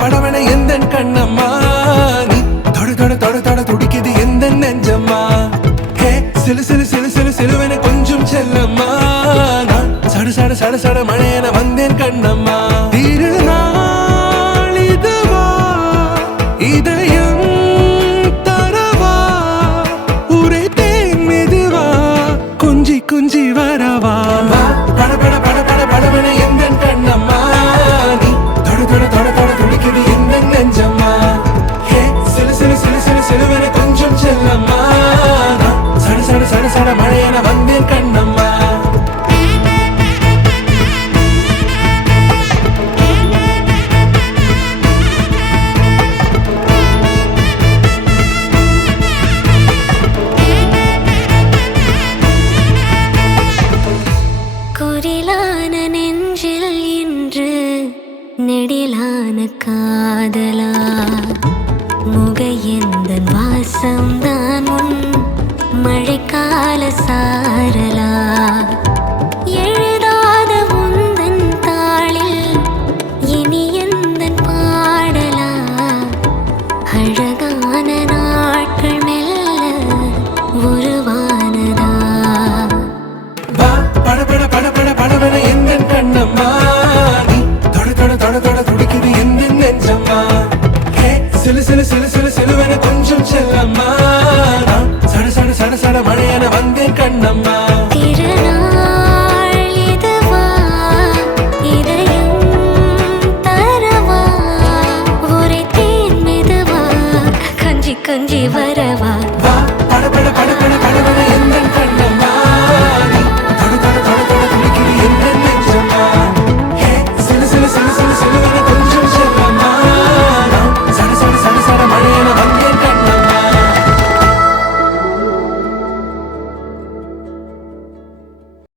படவன எந்தன் கண்ணம்மா நீ தொட தொட தொட தொட துடிக்குது எந்த நெஞ்சம்மா ஹே சிலு சிலு சிலு சிலு சிலுவென கொஞ்சம் செல்லம்மா நான் சட சட சட சட மழையென வந்தேன் கண்ணம்மா திருநாள் இதுவா இதயம் தரவா உரைத்தேன் மெதுவா கொஞ்சி கொஞ்சி வரவா பட பட பட பட படவன எந்தன் கண்ணம்மா நீ தொட தொட தொட தொட துடிக்குது எந்த நெஞ்சம்மா ஹே சிலு சிலு சிலு சிலு சிலுவென கொஞ்சம் செல்லம்மா நான் சட சட சட சட மழையென வந்தேன் கண்ணம்மா குரிலான நெஞ்சில் இன்று நெடிலான காதலா முகையெந்தன் வாசம்தான் உன் மழைக்கால சாரல்